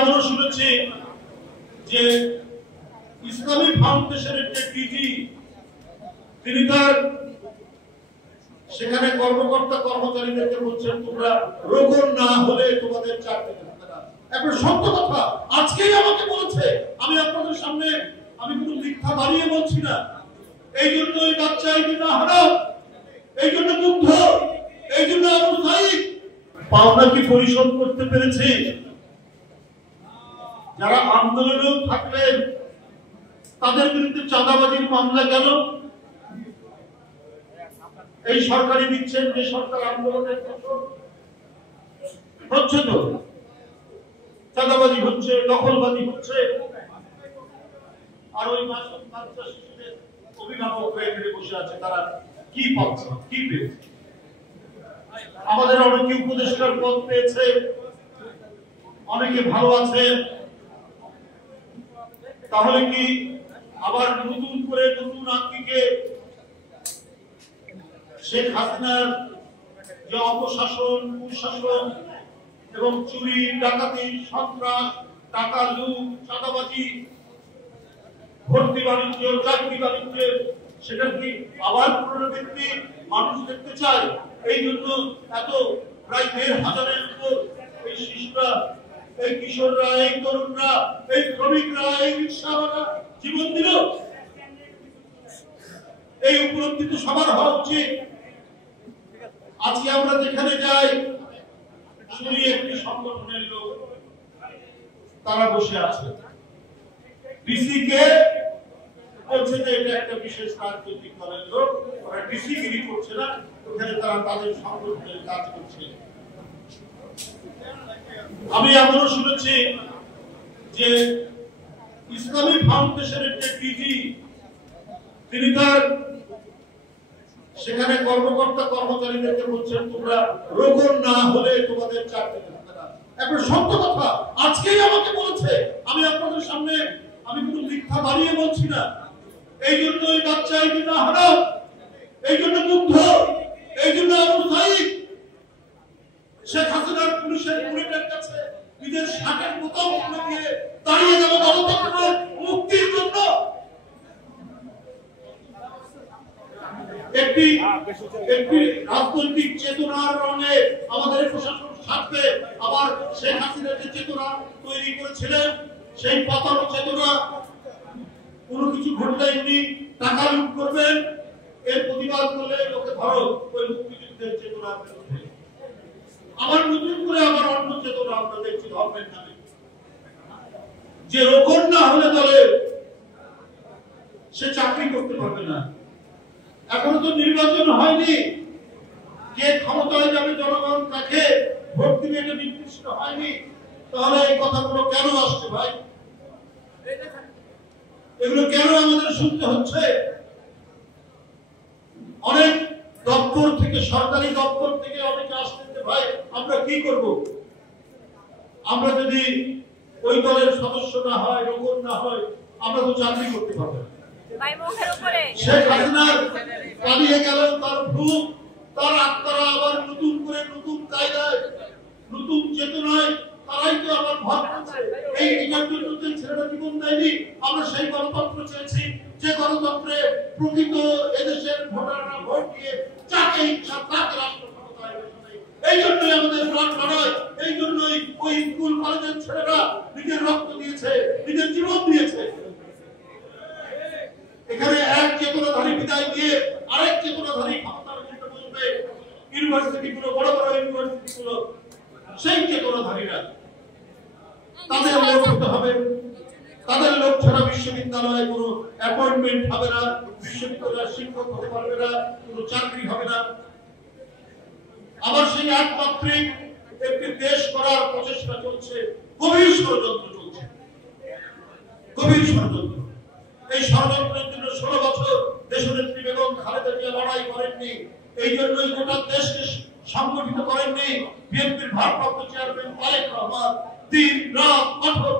এমনও শুনেছি যে ইসলামী ফাউন্ডেশনের যে ডিজি তিনি তার সেখানে কর্মকর্তা কর্মচারীদেরকে বলছেন তোমরা রোগন না হলে তোমাদের চাকরি থাকবে না। এখন সত্য কথা আজকেই আমাকে বলেছে, আমি আপনাদের সামনে আমি কোনো মিথ্যা বানিয়ে বলছি না। এই জন্য এই বাচ্চা, এই জন্য হারাম, এই জন্য মুগ্ধ, এই জন্য আবু সাইদ পাওনা কি পরিশোধ করতে পেরেছে? যারা আন্দোলনেও থাকলেন তাদের বিরুদ্ধে চাঁদাবাজির মামলা কেন? এই সরকারি দিচ্ছেন যে সরকার আন্দোলনের হচ্ছে তো চাঁদাবাজি হচ্ছে, দখলবাজি হচ্ছে, আর ওই মাসুম বাচ্চা শিশুদের অভিভাবক হয়ে বসে আছে, তারা কি পাচ্ছে, কি পেয়েছে? আমাদের অনেকে উপদেষ্টার পদ পেয়েছে, অনেকে ভালো আছে, তাহলে কি আবার নতুন করে নতুন আঙ্গিকে শেখ হাসিনার যে অপশাসন, কুশাসন এবং চুরি, ডাকাতি, সন্ত্রাস, টাকা লুট, চাঁদাবাজি, ভর্তি বাণিজ্য, চাকরি বাণিজ্য, সেটা কি আবার পুনরাবৃত্তি মানুষ দেখতে চায়? এই জন্য এত প্রায় ১৫০০-এর উপর এই শিশুরা, এই কিশোররা, এই তরুণরা, এই শ্রমিকরা, এই রিক্সাওয়ালা জীবন দিল। এই উপলব্ধি তো সবার হওয়া উচিত। আজকে আমরা যেখানে যাই শুধু একটি সংগঠনের লোক তারা বসে আছে, ডিসি কে বলছে যে এটা একটা বিশেষ রাজনৈতিক দলের লোক, ওরা ডিসি গিরি করছে না, ওখানে তারা তাদের সংগঠনের কাজ করছে। আমি এমনও শুনেছি যে ইসলামী ফাউন্ডেশনের যে ডিজি তিনি তার সেখানে কর্মকর্তা কর্মচারীদেরকে বলছেন তোমরা রোগন না হলে তোমাদের চাকরি থাকবে না। এখন সত্য কথা আজকেই আমাকে বলেছে, আমি আপনাদের সামনে আমি কোনো মিথ্যা বানিয়ে বলছি না। এই জন্য এই বাচ্চা, এই জন্য হারাম, এই জন্য মুগ্ধ, এই জন্য আবু সাইদ শেখ হাসিনার পুলিশের বুলেটের কাছে নিজের শাকের বোতাম খুলে দিয়ে দাঁড়িয়ে যাবে গণতন্ত্রের মুক্তির জন্য। একটি রাজনৈতিক চেতনার রঙে আমাদের প্রশাসন থাকবে, আবার শেখ হাসিনা যে চেতনা তৈরি করেছিলেন সেই পাতানো চেতনা, কোনো কিছু ঘটলে এমনি টাকা লুট করবেন, এর প্রতিবাদ করলে লোকে ধরো ওই মুক্তিযুদ্ধের চেতনা। আবার নতুন করে আবার অন্য চেতনা আমরা দেখছি ধর্মের নামে, যে রোকন না হলে দলে সে চাকরি করতে পারবে না। এখনো তো নির্বাচন হয়নি, কে ক্ষমতায় যাবে জনগণ তাকে ভোট দিবে এটা নির্দিষ্ট হয়নি, তাহলে এই কথাগুলো কেন আসছে ভাই? এগুলো কেন আমাদের শুনতে হচ্ছে? অনেক দপ্তর থেকে, সরকারি দপ্তর থেকে অনেকে আসতেছে, ভাই আমরা কি করব? আমরা যদি ওই দলের সদস্য না হয়, রোকন না হয়, আমরা তো চাকরি করতে পারবো না। শেখ হাসিনার পালিয়ে গেল তার ভূত, তার আত্মারা আবার নতুন করে নতুন কায়দায়, নতুন চেতনায় তারাই তো আবার ভর করছে। এই নির্বাচনের ছেলেরা জীবন দেয়নি, আমরা সেই গণতন্ত্র চেয়েছি যে গণতন্ত্রে প্রকৃত এদেশের ভোটাররা ভোট দিয়ে যাকে ইচ্ছা তাকে রাষ্ট্র ক্ষমতায় বসাবে। এই জন্যই আমাদের প্রাণ লড়াই, এই জন্যই ওই স্কুল কলেজের ছেলেরা নিজের রক্ত দিয়েছে, নিজের জীবন দিয়েছে। এখানে এক চেতনাধারী বিদায় দিয়ে আরেক চেতনাধারী ক্ষমতার মধ্যে বলবে। ইউনিভার্সিটি গুলো, বড় বড় ইউনিভার্সিটি গুলো, সেই চেতনাধারীরা তাদের লোক হতে হবে। তাদের লোক ছাড়া বিশ্ববিদ্যালয়ে কোনো অ্যাপয়েন্টমেন্ট হবে না, বিশ্ববিদ্যালয়ের শিক্ষক হতে পারবে না, কোনো চাকরি হবে না। আবার সেই একমাত্রিক একটি দেশ করার প্রচেষ্টা চলছে, গভীর ষড়যন্ত্র চলছে, গভীর ষড়যন্ত্র। এই ষড়যন্ত্রের জন্য 16 বছর দেশনেত্রী বেগম খালেদা জিয়া লড়াই করেননি, এই জন্যই গোটা দেশকে সংগঠিত করেননি বিএনপির ভারপ্রাপ্ত চেয়ারম্যান তারেক রহমান দিন রাত কঠোর